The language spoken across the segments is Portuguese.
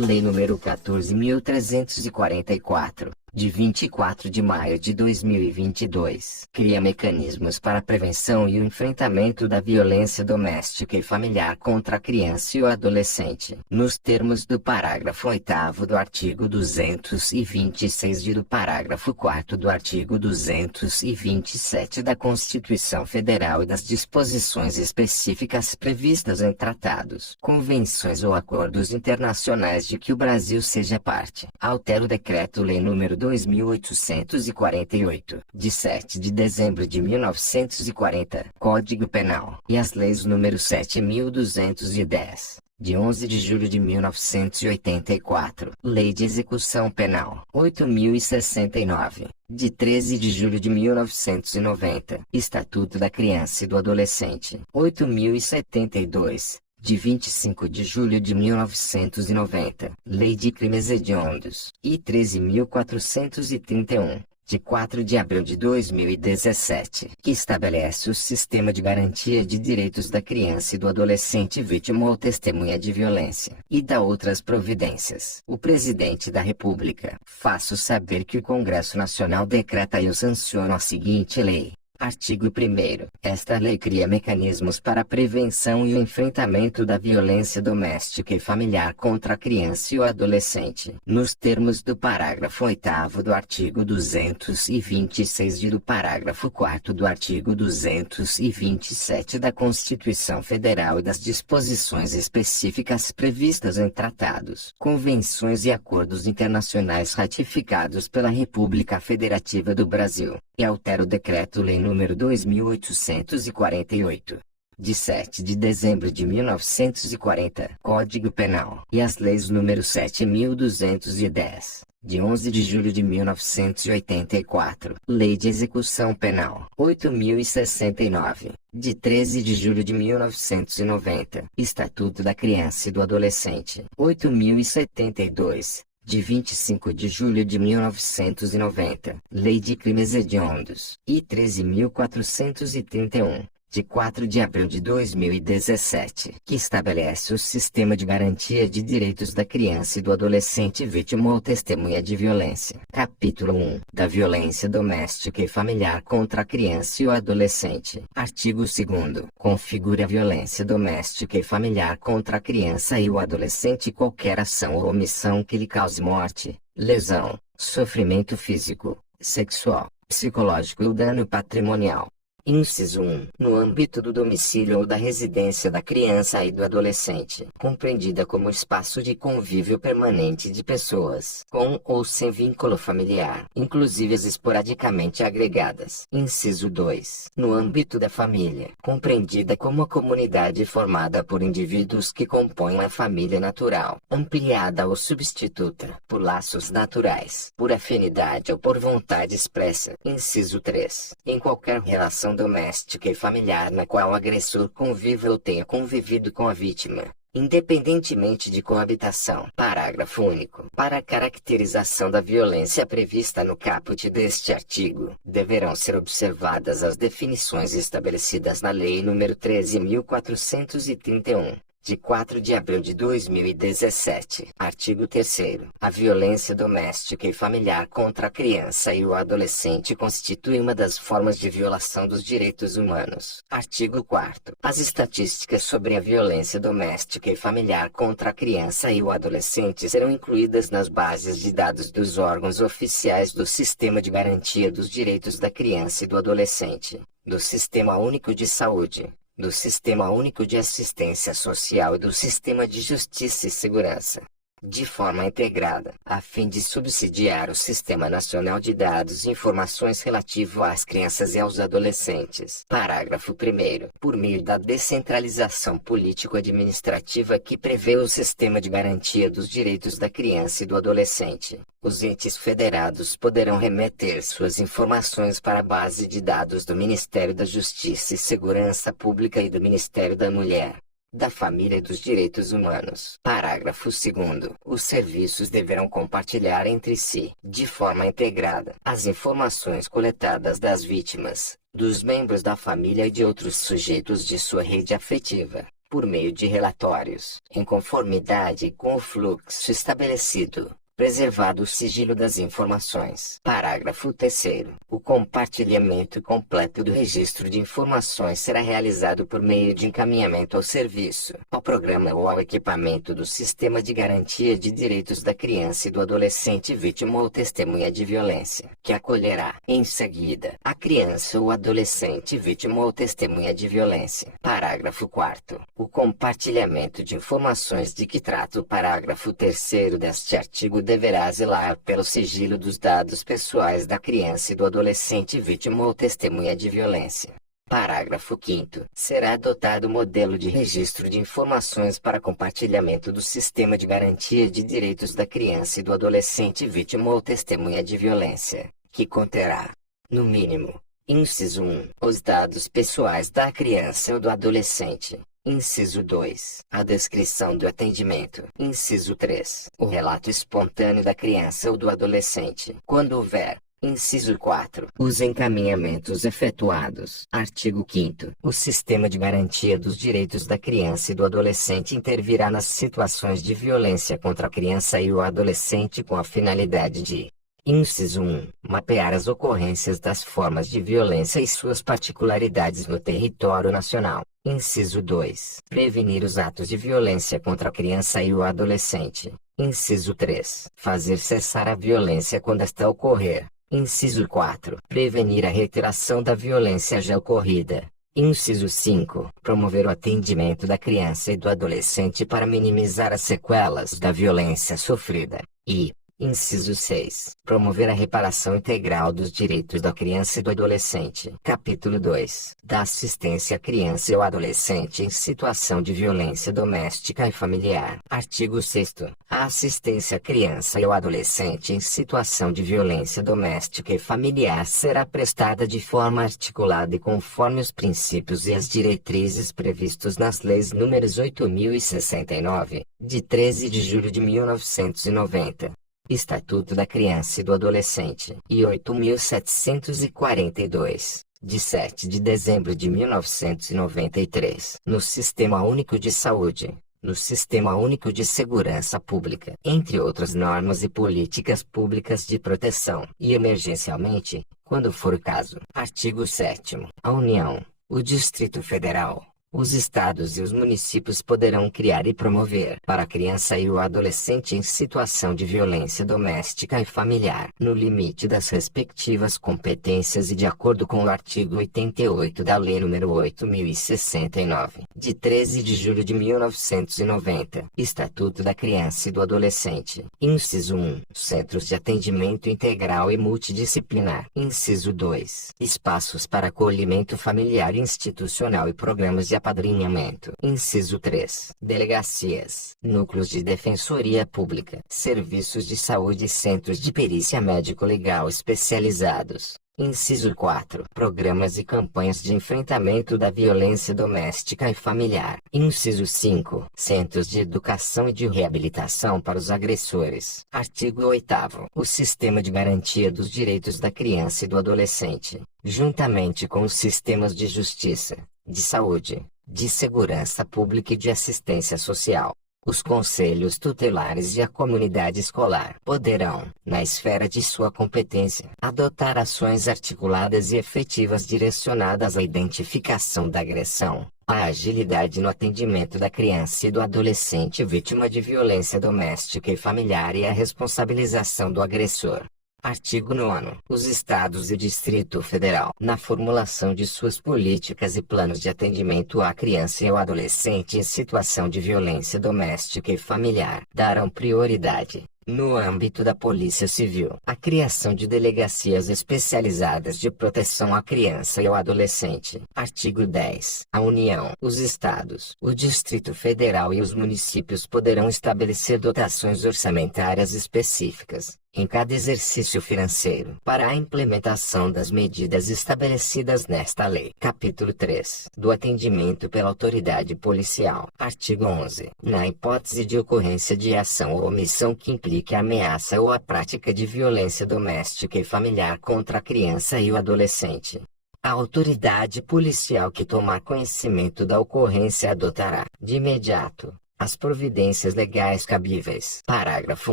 Lei número 14.344, de 24 de maio de 2022, cria mecanismos para a prevenção e o enfrentamento da violência doméstica e familiar contra a criança e o adolescente, nos termos do parágrafo 8º do artigo 226 e do parágrafo 4º do artigo 227 da Constituição Federal e das disposições específicas previstas em tratados, convenções ou acordos internacionais de que o Brasil seja parte. Altera o Decreto-Lei nº 2.848, de 7 de dezembro de 1940, Código Penal, e as leis nº 7.210, de 11 de julho de 1984, Lei de Execução Penal, 8.069, de 13 de julho de 1990, Estatuto da Criança e do Adolescente, 8.072, de 25 de julho de 1990, Lei de Crimes Hediondos, e 13.431, de 4 de abril de 2017, que estabelece o sistema de garantia de direitos da criança e do adolescente vítima ou testemunha de violência, e dá outras providências. O Presidente da República, faço saber que o Congresso Nacional decreta e eu sanciono a seguinte lei. Artigo 1º. Esta lei cria mecanismos para a prevenção e o enfrentamento da violência doméstica e familiar contra a criança e o adolescente, nos termos do parágrafo 8º do artigo 226 e do parágrafo 4º do artigo 227 da Constituição Federal e das disposições específicas previstas em tratados, convenções e acordos internacionais ratificados pela República Federativa do Brasil, e altera o Decreto-Lei nº 2.848, de 7 de dezembro de 1940, Código Penal, e as leis nº 7.210, de 11 de julho de 1984, Lei de Execução Penal, 8.069, de 13 de julho de 1990, Estatuto da Criança e do Adolescente, 8.072, de 25 de julho de 1990, Lei de Crimes Hediondos, e 13.431, de 4 de abril de 2017, que estabelece o sistema de garantia de direitos da criança e do adolescente vítima ou testemunha de violência. Capítulo 1. Da violência doméstica e familiar contra a criança e o adolescente. Artigo 2º. Configura a violência doméstica e familiar contra a criança e o adolescente qualquer ação ou omissão que lhe cause morte, lesão, sofrimento físico, sexual, psicológico ou dano patrimonial. Inciso 1. No âmbito do domicílio ou da residência da criança e do adolescente, compreendida como espaço de convívio permanente de pessoas, com ou sem vínculo familiar, inclusive as esporadicamente agregadas. Inciso 2. No âmbito da família, compreendida como a comunidade formada por indivíduos que compõem a família natural, ampliada ou substituta, por laços naturais, por afinidade ou por vontade expressa. Inciso 3. Em qualquer relação doméstica e familiar na qual o agressor conviva ou tenha convivido com a vítima, independentemente de coabitação. Parágrafo único. Para a caracterização da violência prevista no caput deste artigo, deverão ser observadas as definições estabelecidas na Lei nº 13.431. De 4 de abril de 2017. Artigo 3º. A violência doméstica e familiar contra a criança e o adolescente constitui uma das formas de violação dos direitos humanos. Artigo 4º. As estatísticas sobre a violência doméstica e familiar contra a criança e o adolescente serão incluídas nas bases de dados dos órgãos oficiais do Sistema de Garantia dos Direitos da Criança e do Adolescente, do Sistema Único de Saúde, do Sistema Único de Assistência Social e do Sistema de Justiça e Segurança, de forma integrada, a fim de subsidiar o Sistema Nacional de Dados e Informações relativo às crianças e aos adolescentes. Parágrafo 1º. Por meio da descentralização político-administrativa que prevê o Sistema de Garantia dos Direitos da Criança e do Adolescente, os entes federados poderão remeter suas informações para a base de dados do Ministério da Justiça e Segurança Pública e do Ministério da Mulher, da Família e dos Direitos Humanos. Parágrafo 2º. Os serviços deverão compartilhar entre si, de forma integrada, as informações coletadas das vítimas, dos membros da família e de outros sujeitos de sua rede afetiva, por meio de relatórios, em conformidade com o fluxo estabelecido. Preservado o sigilo das informações. Parágrafo 3º. O compartilhamento completo do registro de informações será realizado por meio de encaminhamento ao serviço, ao programa ou ao equipamento do Sistema de Garantia de Direitos da Criança e do Adolescente vítima ou testemunha de violência, que acolherá, em seguida, a criança ou adolescente vítima ou testemunha de violência. Parágrafo 4º. O compartilhamento de informações de que trata o parágrafo 3º deste artigo deverá zelar pelo sigilo dos dados pessoais da criança e do adolescente vítima ou testemunha de violência. Parágrafo 5º. Será adotado o modelo de registro de informações para compartilhamento do Sistema de Garantia de Direitos da Criança e do Adolescente vítima ou testemunha de violência, que conterá, no mínimo, inciso 1, os dados pessoais da criança ou do adolescente. Inciso 2. A descrição do atendimento. Inciso 3. O relato espontâneo da criança ou do adolescente, quando houver. Inciso 4. Os encaminhamentos efetuados. Artigo 5º. O Sistema de Garantia dos Direitos da Criança e do Adolescente intervirá nas situações de violência contra a criança e o adolescente com a finalidade de: Inciso 1. Mapear as ocorrências das formas de violência e suas particularidades no território nacional. Inciso 2. Prevenir os atos de violência contra a criança e o adolescente. Inciso 3. Fazer cessar a violência quando esta ocorrer. Inciso 4. Prevenir a reiteração da violência já ocorrida. Inciso 5. Promover o atendimento da criança e do adolescente para minimizar as sequelas da violência sofrida. E Inciso 6. Promover a reparação integral dos direitos da criança e do adolescente. Capítulo 2. Da assistência à criança e ao adolescente em situação de violência doméstica e familiar. Artigo 6º. A assistência à criança e ao adolescente em situação de violência doméstica e familiar será prestada de forma articulada e conforme os princípios e as diretrizes previstos nas leis números 8.069, de 13 de julho de 1990. Estatuto da Criança e do Adolescente, e 8.742, de 7 de dezembro de 1993, no Sistema Único de Saúde, no Sistema Único de Segurança Pública, entre outras normas e políticas públicas de proteção, e emergencialmente, quando for o caso. Artigo 7º. A União, o Distrito Federal, os estados e os municípios poderão criar e promover para a criança e o adolescente em situação de violência doméstica e familiar, no limite das respectivas competências e de acordo com o artigo 88 da Lei nº 8.069, de 13 de julho de 1990, Estatuto da Criança e do Adolescente. Inciso 1. Centros de atendimento integral e multidisciplinar. Inciso 2. Espaços para acolhimento familiar institucional e programas de apadrinhamento. Inciso 3. Delegacias, núcleos de defensoria pública, serviços de saúde e centros de perícia médico-legal especializados. Inciso 4. Programas e campanhas de enfrentamento da violência doméstica e familiar. Inciso 5. Centros de educação e de reabilitação para os agressores. Artigo 8º. O Sistema de Garantia dos Direitos da Criança e do Adolescente, juntamente com os sistemas de justiça, de saúde, de segurança pública e de assistência social, os conselhos tutelares e a comunidade escolar poderão, na esfera de sua competência, adotar ações articuladas e efetivas direcionadas à identificação da agressão, à agilidade no atendimento da criança e do adolescente vítima de violência doméstica e familiar e à responsabilização do agressor. Artigo 9º. Os Estados e o Distrito Federal, na formulação de suas políticas e planos de atendimento à criança e ao adolescente em situação de violência doméstica e familiar, darão prioridade, no âmbito da Polícia Civil, à criação de delegacias especializadas de proteção à criança e ao adolescente. Artigo 10. A União, os Estados, o Distrito Federal e os municípios poderão estabelecer dotações orçamentárias específicas, em cada exercício financeiro, para a implementação das medidas estabelecidas nesta lei. Capítulo 3. Do atendimento pela autoridade policial. Artigo 11. Na hipótese de ocorrência de ação ou omissão que implique a ameaça ou a prática de violência doméstica e familiar contra a criança e o adolescente, A autoridade policial que tomar conhecimento da ocorrência adotará, de imediato, as providências legais cabíveis. Parágrafo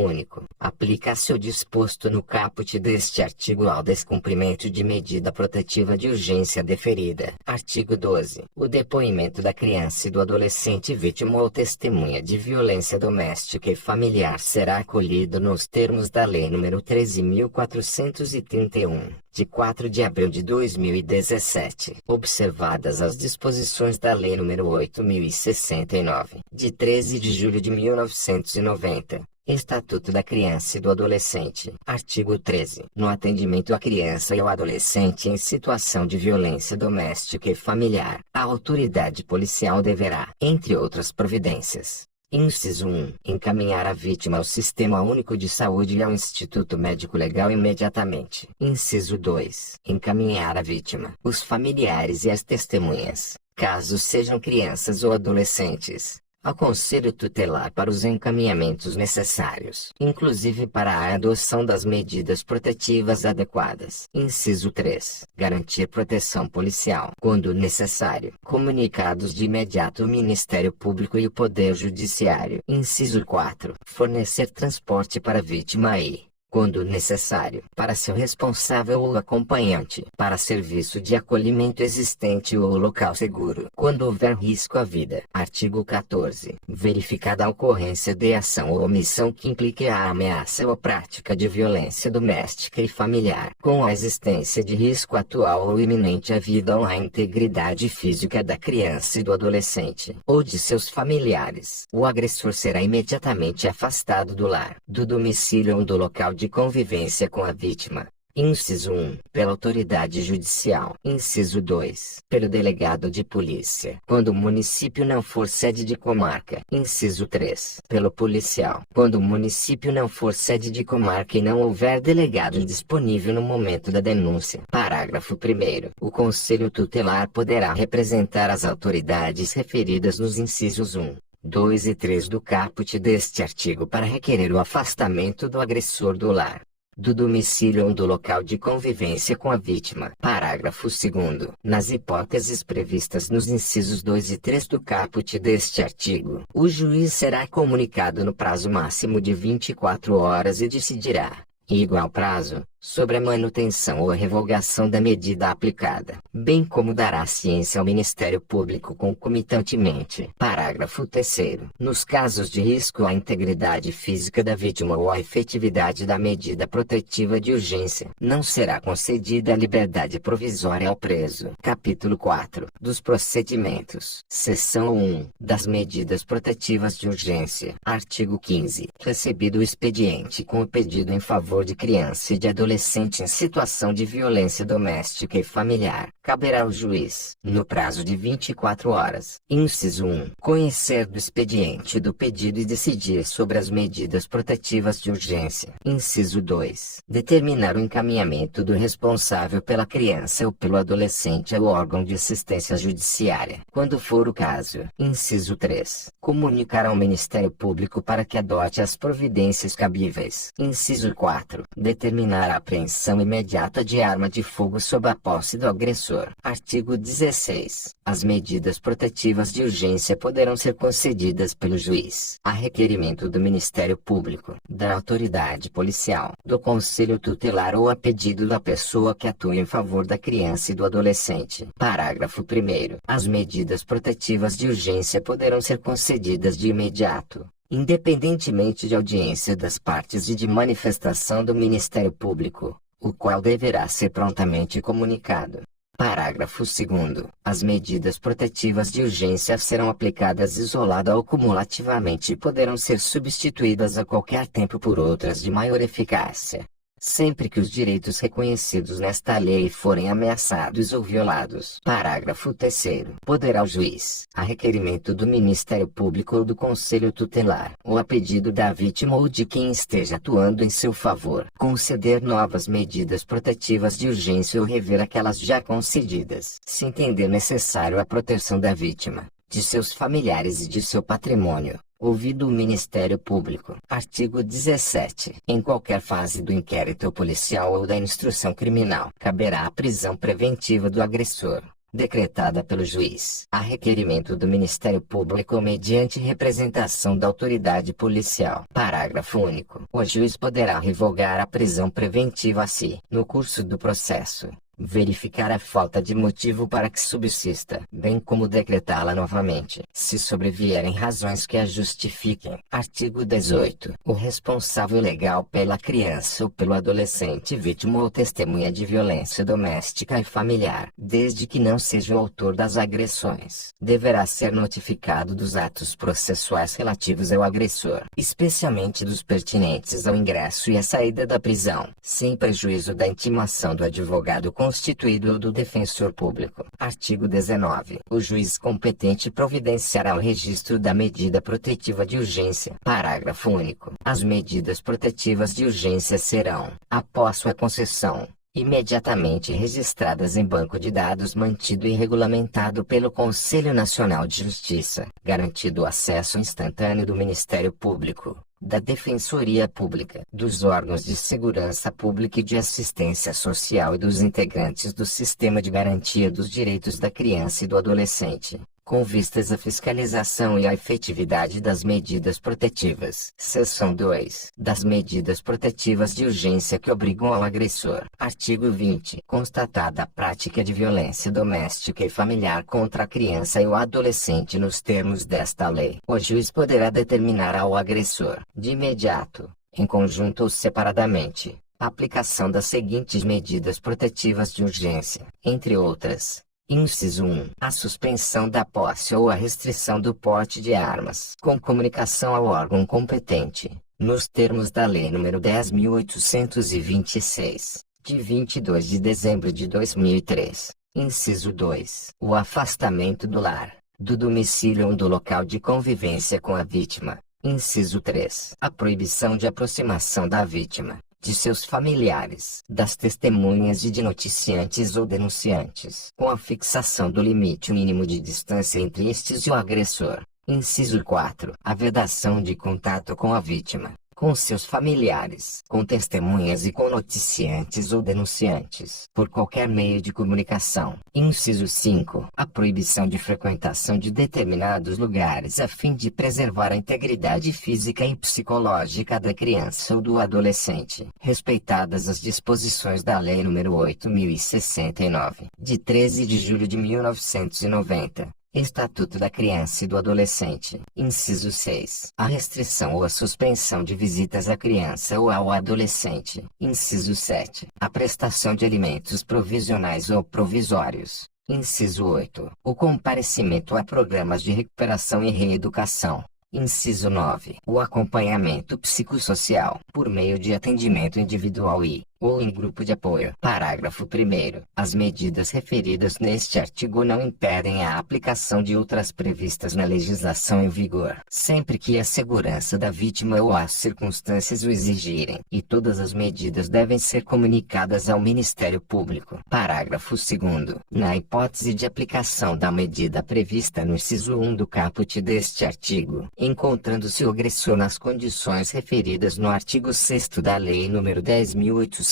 único. Aplica-se o disposto no caput deste artigo ao descumprimento de medida protetiva de urgência deferida. Artigo 12. O depoimento da criança e do adolescente vítima ou testemunha de violência doméstica e familiar será acolhido nos termos da Lei nº 13.431. De 4 de abril de 2017, observadas as disposições da Lei nº 8.069, de 13 de julho de 1990, Estatuto da Criança e do Adolescente. Artigo 13. No atendimento à criança e ao adolescente em situação de violência doméstica e familiar, a autoridade policial deverá, entre outras providências: Inciso 1. Encaminhar a vítima ao Sistema Único de Saúde e ao Instituto Médico Legal imediatamente. Inciso 2. Encaminhar a vítima, os familiares e as testemunhas, caso sejam crianças ou adolescentes, ao Conselho Tutelar para os encaminhamentos necessários, inclusive para a adoção das medidas protetivas adequadas. Inciso 3. Garantir proteção policial, quando necessário, comunicados de imediato o Ministério Público e o Poder Judiciário. Inciso 4. Fornecer transporte para a vítima e, quando necessário, para seu responsável ou acompanhante, para serviço de acolhimento existente ou local seguro, quando houver risco à vida. Artigo 14. Verificada a ocorrência de ação ou omissão que implique a ameaça ou a prática de violência doméstica e familiar, com a existência de risco atual ou iminente à vida ou à integridade física da criança e do adolescente, ou de seus familiares, o agressor será imediatamente afastado do lar, do domicílio ou do local de convivência com a vítima. Inciso 1. Pela autoridade judicial. Inciso 2. Pelo delegado de polícia, quando o município não for sede de comarca. Inciso 3. Pelo policial, quando o município não for sede de comarca e não houver delegado disponível no momento da denúncia. Parágrafo 1º. O Conselho Tutelar poderá representar as autoridades referidas nos incisos 1, 2 e 3 do caput deste artigo para requerer o afastamento do agressor do lar, do domicílio ou do local de convivência com a vítima. Parágrafo 2º. Nas hipóteses previstas nos incisos 2 e 3 do caput deste artigo, o juiz será comunicado no prazo máximo de 24 horas e decidirá, em igual prazo, sobre a manutenção ou a revogação da medida aplicada, bem como dará ciência ao Ministério Público concomitantemente. Parágrafo 3º. Nos casos de risco à integridade física da vítima ou à efetividade da medida protetiva de urgência, não será concedida a liberdade provisória ao preso. Capítulo 4. Dos procedimentos. Seção 1. Das medidas protetivas de urgência. Artigo 15. Recebido o expediente com o pedido em favor de criança e de adolescente em situação de violência doméstica e familiar, caberá ao juiz, no prazo de 24 horas, inciso 1, conhecer do expediente do pedido e decidir sobre as medidas protetivas de urgência. Inciso 2, determinar o encaminhamento do responsável pela criança ou pelo adolescente ao órgão de assistência judiciária, quando for o caso. Inciso 3, comunicar ao Ministério Público para que adote as providências cabíveis. Inciso 4, determinar a apreensão imediata de arma de fogo sob a posse do agressor. Artigo 16. As medidas protetivas de urgência poderão ser concedidas pelo juiz, a requerimento do Ministério Público, da autoridade policial, do Conselho Tutelar ou a pedido da pessoa que atua em favor da criança e do adolescente. Parágrafo 1º. As medidas protetivas de urgência poderão ser concedidas de imediato, independentemente de audiência das partes e de manifestação do Ministério Público, o qual deverá ser prontamente comunicado. Parágrafo 2º. As medidas protetivas de urgência serão aplicadas isolada ou cumulativamente e poderão ser substituídas a qualquer tempo por outras de maior eficácia, sempre que os direitos reconhecidos nesta lei forem ameaçados ou violados. Parágrafo 3º. Poderá o juiz, a requerimento do Ministério Público ou do Conselho Tutelar, ou a pedido da vítima ou de quem esteja atuando em seu favor, conceder novas medidas protetivas de urgência ou rever aquelas já concedidas, se entender necessário a proteção da vítima, de seus familiares e de seu patrimônio, Ouvido o Ministério Público. Artigo 17. Em qualquer fase do inquérito policial ou da instrução criminal, caberá a prisão preventiva do agressor, decretada pelo juiz, a requerimento do Ministério Público ou mediante representação da autoridade policial. Parágrafo único. O juiz poderá revogar a prisão preventiva se, no curso do processo, verificar a falta de motivo para que subsista, bem como decretá-la novamente, se sobrevierem razões que a justifiquem. Artigo 18. O responsável legal pela criança ou pelo adolescente vítima ou testemunha de violência doméstica e familiar, desde que não seja o autor das agressões, deverá ser notificado dos atos processuais relativos ao agressor, especialmente dos pertinentes ao ingresso e à saída da prisão, sem prejuízo da intimação do advogado constituído ou do defensor público. Artigo 19. O juiz competente providenciará o registro da medida protetiva de urgência. Parágrafo único. As medidas protetivas de urgência serão, após sua concessão, imediatamente registradas em banco de dados mantido e regulamentado pelo Conselho Nacional de Justiça, garantido o acesso instantâneo do Ministério Público, da Defensoria Pública, dos órgãos de segurança pública e de assistência social e dos integrantes do Sistema de Garantia dos Direitos da Criança e do Adolescente, com vistas à fiscalização e à efetividade das medidas protetivas. Seção 2. Das medidas protetivas de urgência que obrigam ao agressor. Artigo 20. Constatada a prática de violência doméstica e familiar contra a criança e o adolescente nos termos desta lei, o juiz poderá determinar ao agressor, de imediato, em conjunto ou separadamente, a aplicação das seguintes medidas protetivas de urgência, entre outras. Inciso 1. A suspensão da posse ou a restrição do porte de armas, com comunicação ao órgão competente, nos termos da Lei nº 10.826, de 22 de dezembro de 2003. Inciso 2. O afastamento do lar, do domicílio ou do local de convivência com a vítima. Inciso 3. A proibição de aproximação da vítima, de seus familiares, das testemunhas e de noticiantes ou denunciantes, com a fixação do limite mínimo de distância entre estes e o agressor. Inciso 4. A vedação de contato com a vítima, com seus familiares, com testemunhas e com noticiantes ou denunciantes, por qualquer meio de comunicação. Inciso 5. A proibição de frequentação de determinados lugares a fim de preservar a integridade física e psicológica da criança ou do adolescente, respeitadas as disposições da Lei nº 8.069, de 13 de julho de 1990. Estatuto da Criança e do Adolescente. Inciso 6. A restrição ou a suspensão de visitas à criança ou ao adolescente. Inciso 7. A prestação de alimentos provisionais ou provisórios. Inciso 8. O comparecimento a programas de recuperação e reeducação. Inciso 9. O acompanhamento psicossocial, por meio de atendimento individual ou em grupo de apoio. Parágrafo 1º. As medidas referidas neste artigo não impedem a aplicação de outras previstas na legislação em vigor, sempre que a segurança da vítima ou as circunstâncias o exigirem, e todas as medidas devem ser comunicadas ao Ministério Público. Parágrafo 2º. Na hipótese de aplicação da medida prevista no inciso 1 do caput deste artigo, encontrando-se o agressor nas condições referidas no artigo 6º da Lei nº 10.826,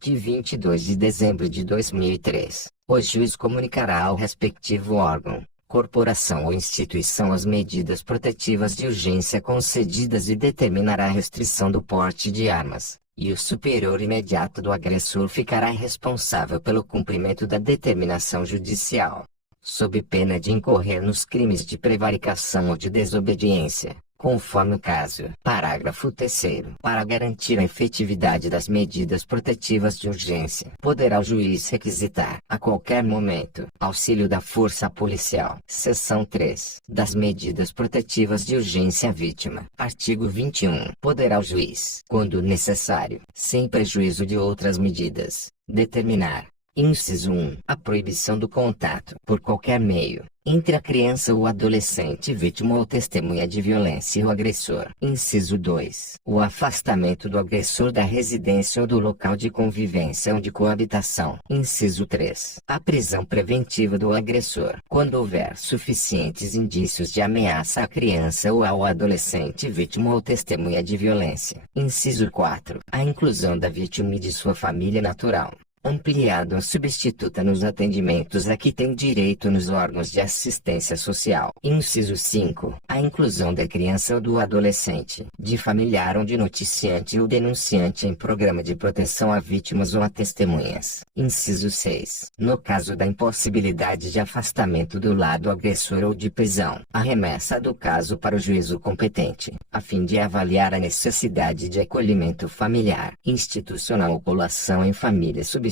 de 22 de dezembro de 2003, o juiz comunicará ao respectivo órgão, corporação ou instituição as medidas protetivas de urgência concedidas e determinará a restrição do porte de armas, e o superior imediato do agressor ficará responsável pelo cumprimento da determinação judicial, sob pena de incorrer nos crimes de prevaricação ou de desobediência, conforme o caso. Parágrafo 3º. Para garantir a efetividade das medidas protetivas de urgência, poderá o juiz requisitar, a qualquer momento, auxílio da força policial. Seção 3. Das medidas protetivas de urgência à vítima. Artigo 21. Poderá o juiz, quando necessário, sem prejuízo de outras medidas, determinar, Inciso 1. A proibição do contato, por qualquer meio, entre a criança ou adolescente vítima ou testemunha de violência e o agressor. Inciso 2. O afastamento do agressor da residência ou do local de convivência ou de coabitação. Inciso 3. A prisão preventiva do agressor, quando houver suficientes indícios de ameaça à criança ou ao adolescente vítima ou testemunha de violência. Inciso 4. A inclusão da vítima e de sua família natural, ampliado a substituta nos atendimentos a que tem direito nos órgãos de assistência social. Inciso 5. A inclusão da criança ou do adolescente, de familiar ou de noticiante ou denunciante em programa de proteção a vítimas ou a testemunhas. Inciso 6. No caso da impossibilidade de afastamento do lado agressor ou de prisão, a remessa do caso para o juízo competente, a fim de avaliar a necessidade de acolhimento familiar, institucional ou colação em família substituta.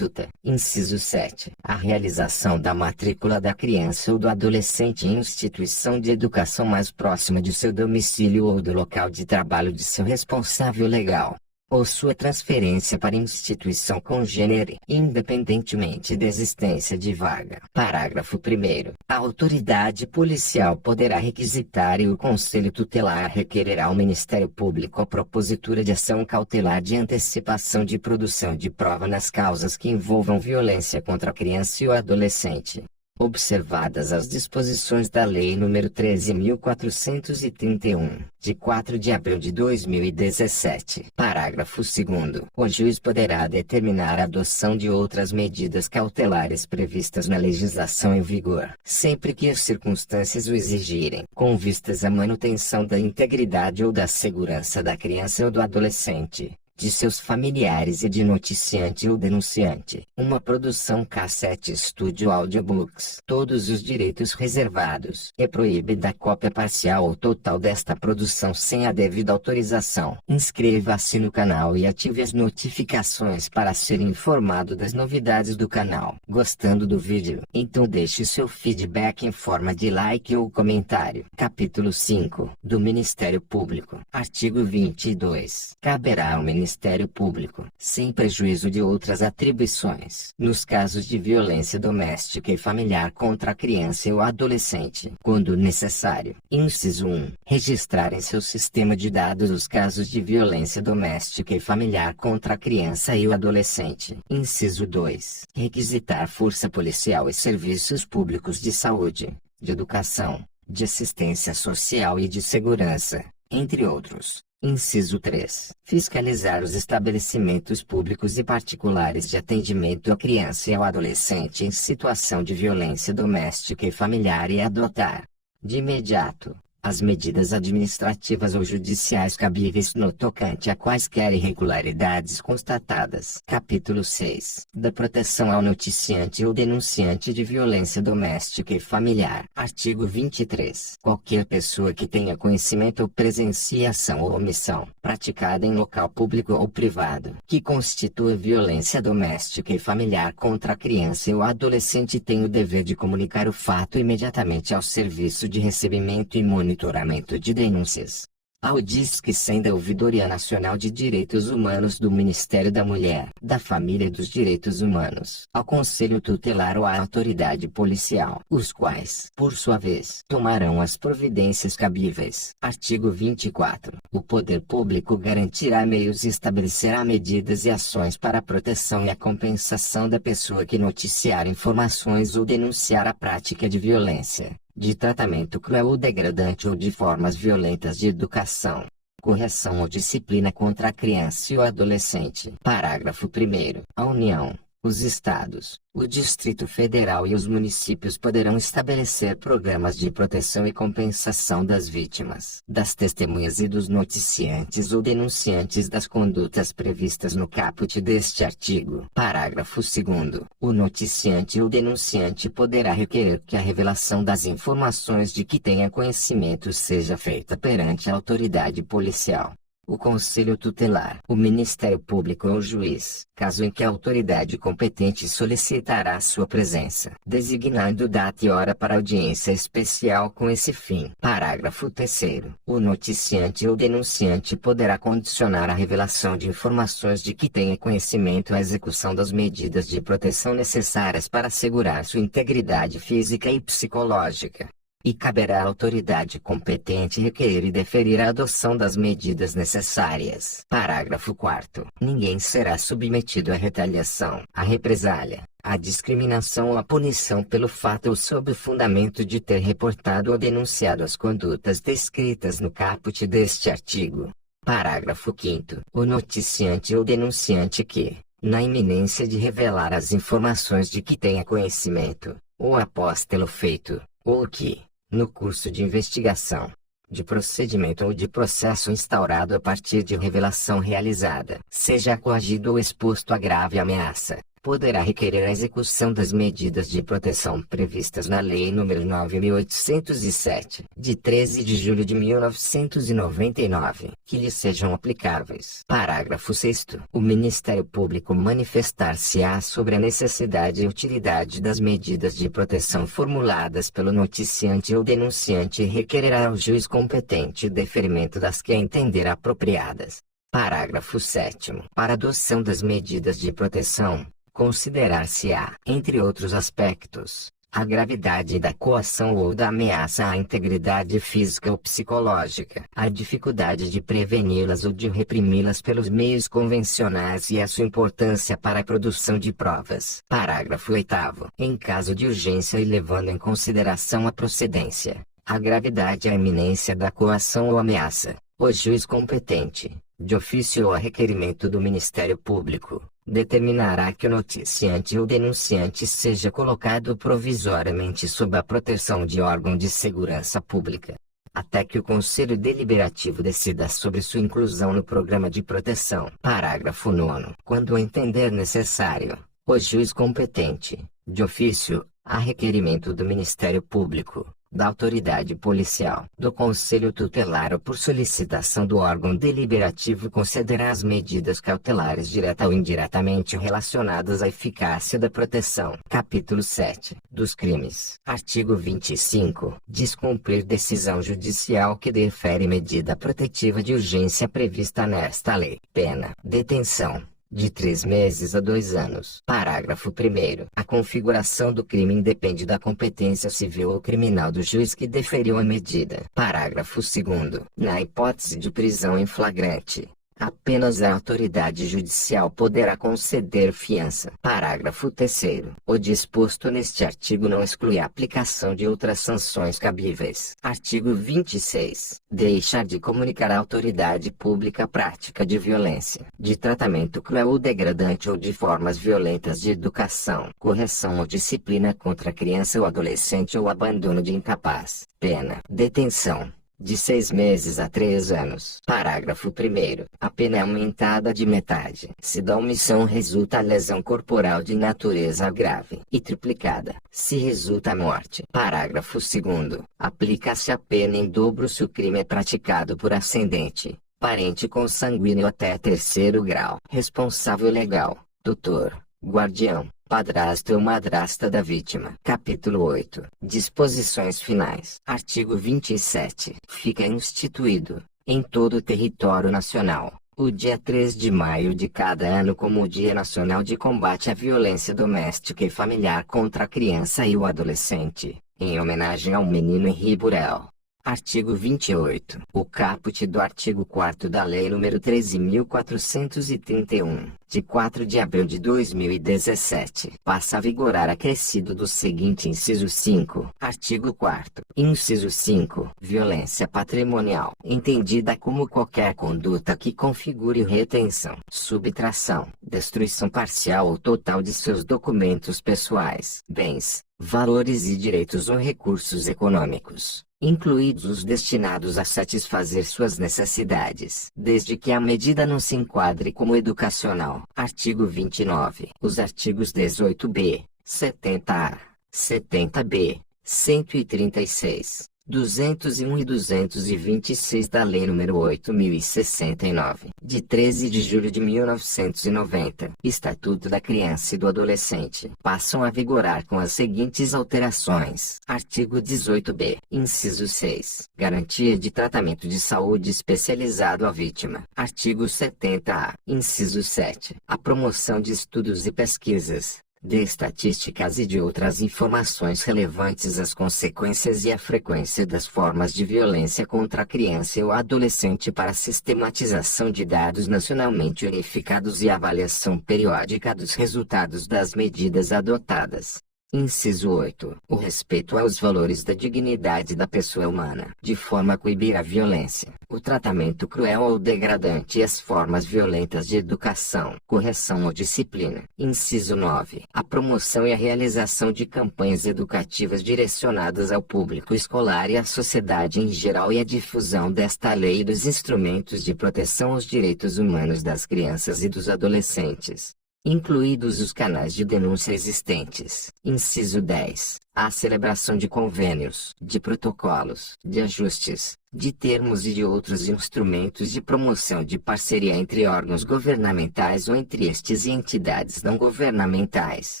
Inciso 7. A realização da matrícula da criança ou do adolescente em instituição de educação mais próxima de seu domicílio ou do local de trabalho de seu responsável legal, ou sua transferência para instituição congênere, independentemente da existência de vaga. Parágrafo 1º. A autoridade policial poderá requisitar e o Conselho Tutelar requererá ao Ministério Público a propositura de ação cautelar de antecipação de produção de prova nas causas que envolvam violência contra a criança e o adolescente, observadas as disposições da Lei nº 13.431, de 4 de abril de 2017. Parágrafo 2º. O juiz poderá determinar a adoção de outras medidas cautelares previstas na legislação em vigor, sempre que as circunstâncias o exigirem, com vistas à manutenção da integridade ou da segurança da criança ou do adolescente, de seus familiares e de noticiante ou denunciante. Uma produção Cassete Studio Audiobooks. Todos os direitos reservados. É proibida a cópia parcial ou total desta produção sem a devida autorização. Inscreva-se no canal e ative as notificações para ser informado das novidades do canal. Gostando do vídeo? Então deixe seu feedback em forma de like ou comentário. Capítulo 5. Do Ministério Público. Artigo 22. Caberá ao Ministério Público, sem prejuízo de outras atribuições, nos casos de violência doméstica e familiar contra a criança e o adolescente, quando necessário. Inciso 1. Registrar em seu sistema de dados os casos de violência doméstica e familiar contra a criança e o adolescente. Inciso 2. Requisitar força policial e serviços públicos de saúde, de educação, de assistência social e de segurança, entre outros. Inciso 3. Fiscalizar os estabelecimentos públicos e particulares de atendimento à criança e ao adolescente em situação de violência doméstica e familiar e adotar, de imediato, as medidas administrativas ou judiciais cabíveis no tocante a quaisquer irregularidades constatadas. Capítulo 6. Da proteção ao noticiante ou denunciante de violência doméstica e familiar. Artigo 23. Qualquer pessoa que tenha conhecimento ou presencie ação ou omissão, praticada em local público ou privado, que constitua violência doméstica e familiar contra a criança e o adolescente tem o dever de comunicar o fato imediatamente ao Serviço de Recebimento e Monitoramento de Denúncias, ao Disque 100 da Ouvidoria Nacional de Direitos Humanos do Ministério da Mulher, da Família e dos Direitos Humanos, ao Conselho Tutelar ou à autoridade policial, os quais, por sua vez, tomarão as providências cabíveis. Artigo 24. O poder público garantirá meios e estabelecerá medidas e ações para a proteção e a compensação da pessoa que noticiar informações ou denunciar a prática de violência, de tratamento cruel ou degradante ou de formas violentas de educação, correção ou disciplina contra a criança e o adolescente. Parágrafo 1º. A União, os Estados, o Distrito Federal e os municípios poderão estabelecer programas de proteção e compensação das vítimas, das testemunhas e dos noticiantes ou denunciantes das condutas previstas no caput deste artigo. Parágrafo 2º. O noticiante ou denunciante poderá requerer que a revelação das informações de que tenha conhecimento seja feita perante a autoridade policial, O Conselho Tutelar, o Ministério Público ou o juiz, caso em que a autoridade competente solicitará sua presença, designando data e hora para audiência especial com esse fim. Parágrafo 3º. O noticiante ou denunciante poderá condicionar a revelação de informações de que tenha conhecimento à execução das medidas de proteção necessárias para assegurar sua integridade física e psicológica. E caberá à autoridade competente requerer e deferir a adoção das medidas necessárias. Parágrafo 4º. Ninguém será submetido à retaliação, à represália, à discriminação ou à punição pelo fato ou sob o fundamento de ter reportado ou denunciado as condutas descritas no caput deste artigo. Parágrafo 5º. O noticiante ou denunciante que, na iminência de revelar as informações de que tenha conhecimento, ou após tê-lo feito, ou que, no curso de investigação, de procedimento ou de processo instaurado a partir de revelação realizada, seja coagido ou exposto a grave ameaça, poderá requerer a execução das medidas de proteção previstas na Lei nº 9.807, de 13 de julho de 1999, que lhe sejam aplicáveis. Parágrafo 6º. O Ministério Público manifestar-se-á sobre a necessidade e utilidade das medidas de proteção formuladas pelo noticiante ou denunciante e requererá ao juiz competente o deferimento das que entender apropriadas. Parágrafo 7º. Para adoção das medidas de proteção, considerar-se-á, entre outros aspectos, a gravidade da coação ou da ameaça à integridade física ou psicológica, a dificuldade de preveni-las ou de reprimi-las pelos meios convencionais e a sua importância para a produção de provas. Parágrafo 8º. Em caso de urgência e levando em consideração a procedência, a gravidade e a iminência da coação ou ameaça, o juiz competente, de ofício ou a requerimento do Ministério Público, determinará que o noticiante ou denunciante seja colocado provisoriamente sob a proteção de órgão de segurança pública, até que o Conselho Deliberativo decida sobre sua inclusão no programa de proteção. Parágrafo 9º. Quando o entender necessário, o juiz competente, de ofício, a requerimento do Ministério Público, da autoridade policial, do Conselho Tutelar ou por solicitação do órgão deliberativo concederá as medidas cautelares direta ou indiretamente relacionadas à eficácia da proteção. Capítulo 7. Dos crimes. Artigo 25. Descumprir decisão judicial que defere medida protetiva de urgência prevista nesta lei. Pena. Detenção de 3 meses a 2 anos. Parágrafo 1º. A configuração do crime independe da competência civil ou criminal do juiz que deferiu a medida. Parágrafo 2º. Na hipótese de prisão em flagrante, apenas a autoridade judicial poderá conceder fiança. Parágrafo 3º. O disposto neste artigo não exclui a aplicação de outras sanções cabíveis. Artigo 26. Deixar de comunicar à autoridade pública a prática de violência, de tratamento cruel ou degradante ou de formas violentas de educação, correção ou disciplina contra a criança ou adolescente ou abandono de incapaz. Pena. Detenção de 6 meses a 3 anos. Parágrafo 1º. A pena é aumentada de metade, se da omissão resulta a lesão corporal de natureza grave, e triplicada, se resulta a morte. Parágrafo 2º. Aplica-se a pena em dobro se o crime é praticado por ascendente, parente consanguíneo até 3º grau. Responsável legal, tutor, guardião, padrasto ou madrasta da vítima. Capítulo 8. Disposições finais. Artigo 27. Fica instituído, em todo o território nacional, o dia 3 de maio de cada ano como o Dia Nacional de Combate à Violência Doméstica e Familiar contra a Criança e o Adolescente, em homenagem ao menino Henri Burel. Artigo 28. O caput do artigo 4º da Lei nº 13.431, de 4 de abril de 2017, passa a vigorar acrescido do seguinte inciso 5. Artigo 4º. Inciso 5. Violência patrimonial, entendida como qualquer conduta que configure retenção, subtração, destruição parcial ou total de seus documentos pessoais, bens, valores e direitos ou recursos econômicos, incluídos os destinados a satisfazer suas necessidades, desde que a medida não se enquadre como educacional. Artigo 29. Os artigos 18b, 70a, 70b, 136, 201 e 226 da Lei nº 8.069, de 13 de julho de 1990, Estatuto da Criança e do Adolescente, passam a vigorar com as seguintes alterações. Artigo 18b, inciso 6. Garantia de tratamento de saúde especializado à vítima. Artigo 70-A, inciso 7. A promoção de estudos e pesquisas, de estatísticas e de outras informações relevantes às consequências e à frequência das formas de violência contra a criança e o adolescente para sistematização de dados nacionalmente unificados e avaliação periódica dos resultados das medidas adotadas. Inciso 8. O respeito aos valores da dignidade da pessoa humana, de forma a coibir a violência, o tratamento cruel ou degradante e as formas violentas de educação, correção ou disciplina. Inciso 9. A promoção e a realização de campanhas educativas direcionadas ao público escolar e à sociedade em geral e a difusão desta lei e dos instrumentos de proteção aos direitos humanos das crianças e dos adolescentes, incluídos os canais de denúncia existentes. Inciso 10. A celebração de convênios, de protocolos, de ajustes, de termos e de outros instrumentos de promoção de parceria entre órgãos governamentais ou entre estes e entidades não governamentais,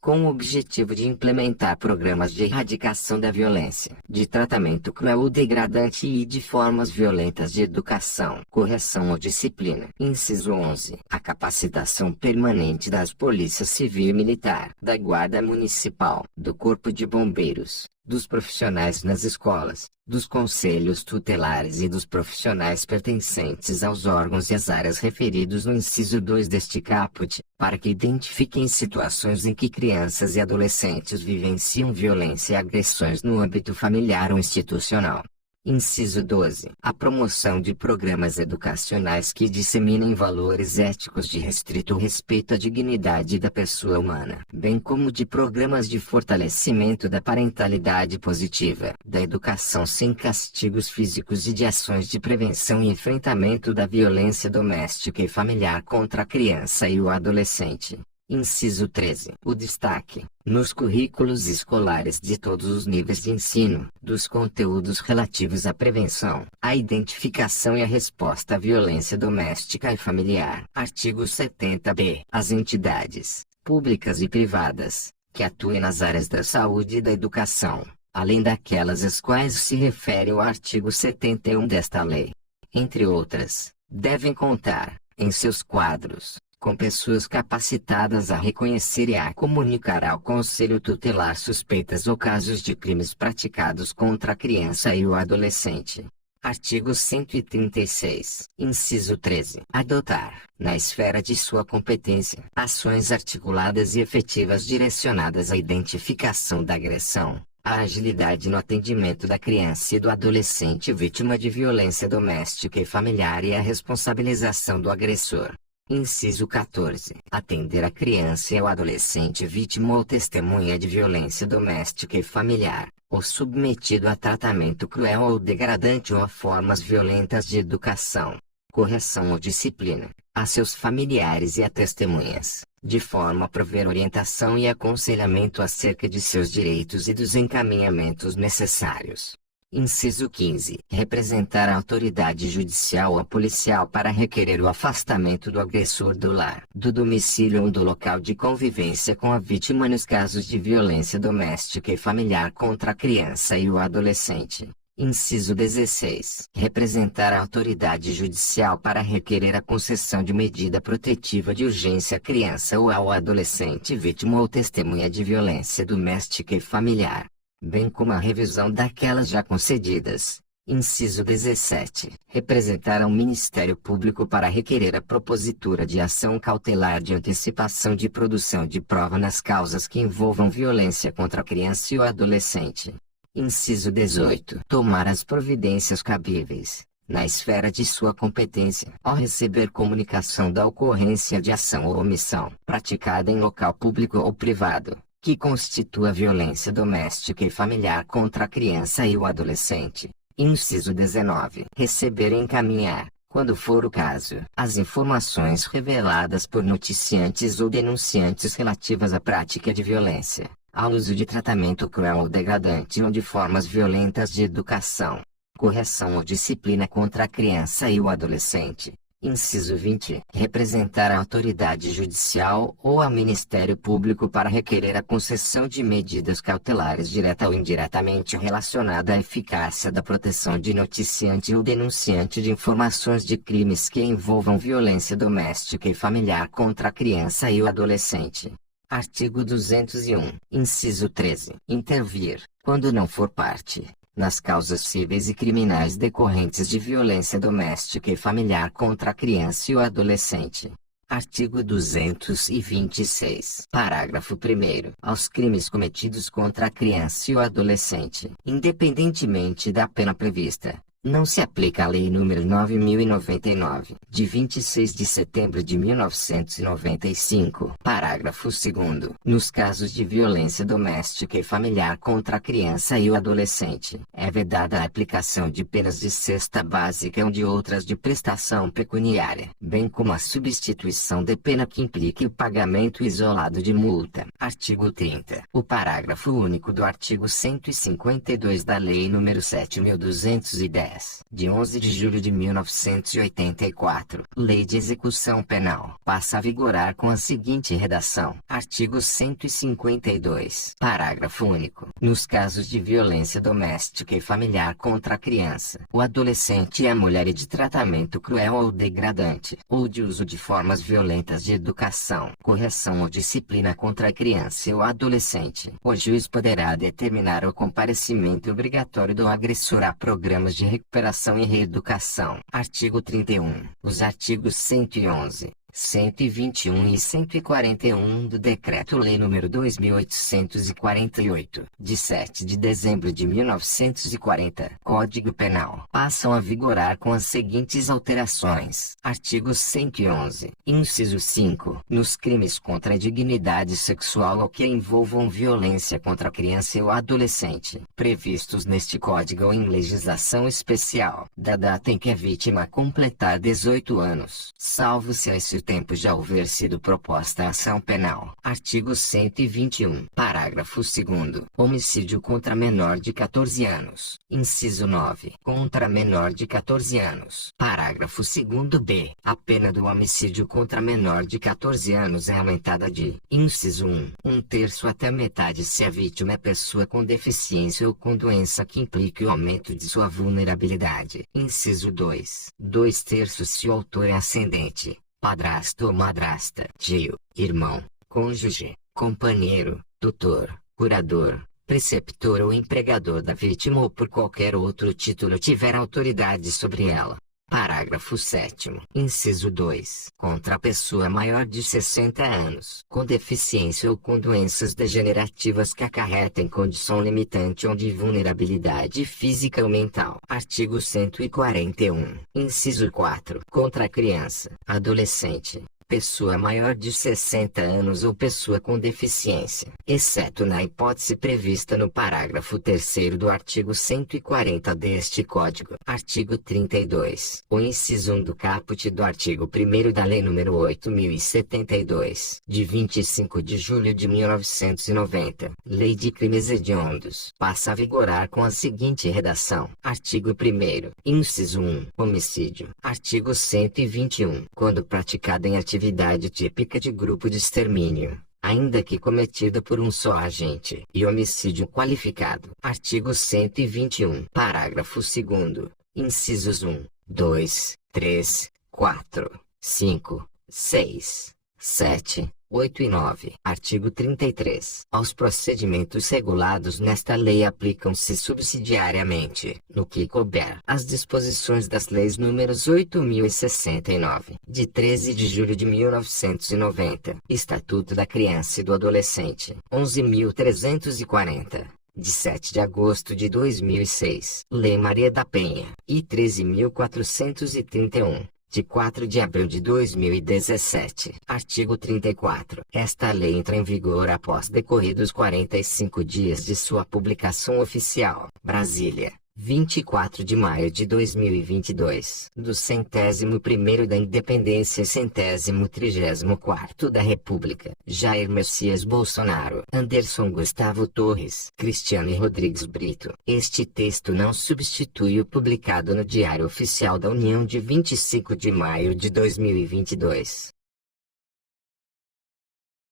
com o objetivo de implementar programas de erradicação da violência, de tratamento cruel ou degradante e de formas violentas de educação, correção ou disciplina. Inciso 11. A capacitação permanente das polícias civil e militar, da Guarda Municipal, do Corpo de Bombeiros, dos profissionais nas escolas, dos conselhos tutelares e dos profissionais pertencentes aos órgãos e às áreas referidos no inciso 2 deste caput, para que identifiquem situações em que crianças e adolescentes vivenciam violência e agressões no âmbito familiar ou institucional. Inciso 12. A promoção de programas educacionais que disseminem valores éticos de restrito respeito à dignidade da pessoa humana, bem como de programas de fortalecimento da parentalidade positiva, da educação sem castigos físicos e de ações de prevenção e enfrentamento da violência doméstica e familiar contra a criança e o adolescente. Inciso 13. O destaque, nos currículos escolares de todos os níveis de ensino, dos conteúdos relativos à prevenção, à identificação e à resposta à violência doméstica e familiar. Artigo 70b. As entidades, públicas e privadas, que atuem nas áreas da saúde e da educação, além daquelas às quais se refere o artigo 71 desta lei, entre outras, devem contar, em seus quadros, com pessoas capacitadas a reconhecer e a comunicar ao Conselho Tutelar suspeitas ou casos de crimes praticados contra a criança e o adolescente. Artigo 136, inciso 13. Adotar, na esfera de sua competência, ações articuladas e efetivas direcionadas à identificação da agressão, à agilidade no atendimento da criança e do adolescente vítima de violência doméstica e familiar e à responsabilização do agressor. Inciso 14. Atender a criança e o adolescente vítima ou testemunha de violência doméstica e familiar, ou submetido a tratamento cruel ou degradante ou a formas violentas de educação, correção ou disciplina, a seus familiares e a testemunhas, de forma a prover orientação e aconselhamento acerca de seus direitos e dos encaminhamentos necessários. Inciso 15. Representar a autoridade judicial ou policial para requerer o afastamento do agressor do lar, do domicílio ou do local de convivência com a vítima nos casos de violência doméstica e familiar contra a criança e o adolescente. Inciso 16. Representar a autoridade judicial para requerer a concessão de medida protetiva de urgência à criança ou ao adolescente vítima ou testemunha de violência doméstica e familiar, bem como a revisão daquelas já concedidas. Inciso 17. Representar ao Ministério Público para requerer a propositura de ação cautelar de antecipação de produção de prova nas causas que envolvam violência contra a criança e o adolescente. Inciso 18. Tomar as providências cabíveis, na esfera de sua competência, ao receber comunicação da ocorrência de ação ou omissão praticada em local público ou privado, que constitua violência doméstica e familiar contra a criança e o adolescente. Inciso 19. Receber e encaminhar, quando for o caso, as informações reveladas por noticiantes ou denunciantes relativas à prática de violência, ao uso de tratamento cruel ou degradante ou de formas violentas de educação, correção ou disciplina contra a criança e o adolescente. Inciso 20. Representar a autoridade judicial ou ao Ministério Público para requerer a concessão de medidas cautelares direta ou indiretamente relacionada à eficácia da proteção de noticiante ou denunciante de informações de crimes que envolvam violência doméstica e familiar contra a criança e o adolescente. Artigo 201. Inciso 13. Intervir, quando não for parte, nas causas cíveis e criminais decorrentes de violência doméstica e familiar contra a criança e o adolescente. Artigo 226. Parágrafo 1º. Aos crimes cometidos contra a criança e o adolescente, independentemente da pena prevista, não se aplica a Lei nº 9.099, de 26 de setembro de 1995. Parágrafo 2º. Nos casos de violência doméstica e familiar contra a criança e o adolescente, é vedada a aplicação de penas de cesta básica ou de outras de prestação pecuniária, bem como a substituição de pena que implique o pagamento isolado de multa. Artigo 30. O parágrafo único do artigo 152 da Lei nº 7.210, de 11 de julho de 1984, Lei de Execução Penal, passa a vigorar com a seguinte redação: artigo 152, parágrafo único. Nos casos de violência doméstica e familiar contra a criança, o adolescente e a mulher e de tratamento cruel ou degradante, ou de uso de formas violentas de educação, correção ou disciplina contra a criança e o adolescente, o juiz poderá determinar o comparecimento obrigatório do agressor a programas de recuperação e reeducação. Artigo 31. Os artigos 111, 121 e 141 do Decreto-Lei nº 2.848, de 7 de dezembro de 1940, Código Penal, passam a vigorar com as seguintes alterações. Artigo 111, inciso 5. Nos crimes contra a dignidade sexual ou que envolvam violência contra a criança e o adolescente, previstos neste Código ou em legislação especial, da data em que a vítima completar 18 anos, salvo se a esse tempo já houver sido proposta a ação penal. Artigo 121. Parágrafo 2º. Homicídio contra menor de 14 anos. Inciso 9. Contra menor de 14 anos. Parágrafo 2º-B. A pena do homicídio contra menor de 14 anos é aumentada de: inciso 1. 1/3 até metade se a vítima é pessoa com deficiência ou com doença que implique o aumento de sua vulnerabilidade. Inciso 2. 2/3 se o autor é ascendente, padrasto ou madrasta, tio, irmão, cônjuge, companheiro, tutor, curador, preceptor ou empregador da vítima ou por qualquer outro título tiver autoridade sobre ela. Parágrafo 7º. Inciso 2. Contra a pessoa maior de 60 anos, com deficiência ou com doenças degenerativas que acarretem condição limitante ou de vulnerabilidade física ou mental. Artigo 141. Inciso 4. Contra a criança, adolescente, pessoa maior de 60 anos ou pessoa com deficiência, exceto na hipótese prevista no parágrafo 3º do artigo 140 deste Código. Artigo 32. O inciso 1 do caput do artigo 1º da Lei nº 8.072, de 25 de julho de 1990, Lei de Crimes Hediondos, passa a vigorar com a seguinte redação: artigo 1º, inciso 1. Homicídio. Artigo 121. Quando praticado em atividade típica de grupo de extermínio, ainda que cometida por um só agente, e homicídio qualificado. Artigo 121. Parágrafo 2º. Incisos 1, 2, 3, 4, 5, 6, 7, 8 e 9. Artigo 33. Aos procedimentos regulados nesta lei aplicam-se subsidiariamente, no que couber, as disposições das leis números 8.069, de 13 de julho de 1990, Estatuto da Criança e do Adolescente, 11.340, de 7 de agosto de 2006, Lei Maria da Penha, e 13.431, de 4 de abril de 2017. Artigo 34. Esta lei entra em vigor após decorridos 45 dias de sua publicação oficial. Brasília. 24 de maio de 2022. Do 101º da Independência, 134º da República. Jair Messias Bolsonaro, Anderson Gustavo Torres, Cristiane Rodrigues Brito. Este texto não substitui o publicado no Diário Oficial da União de 25 de maio de 2022.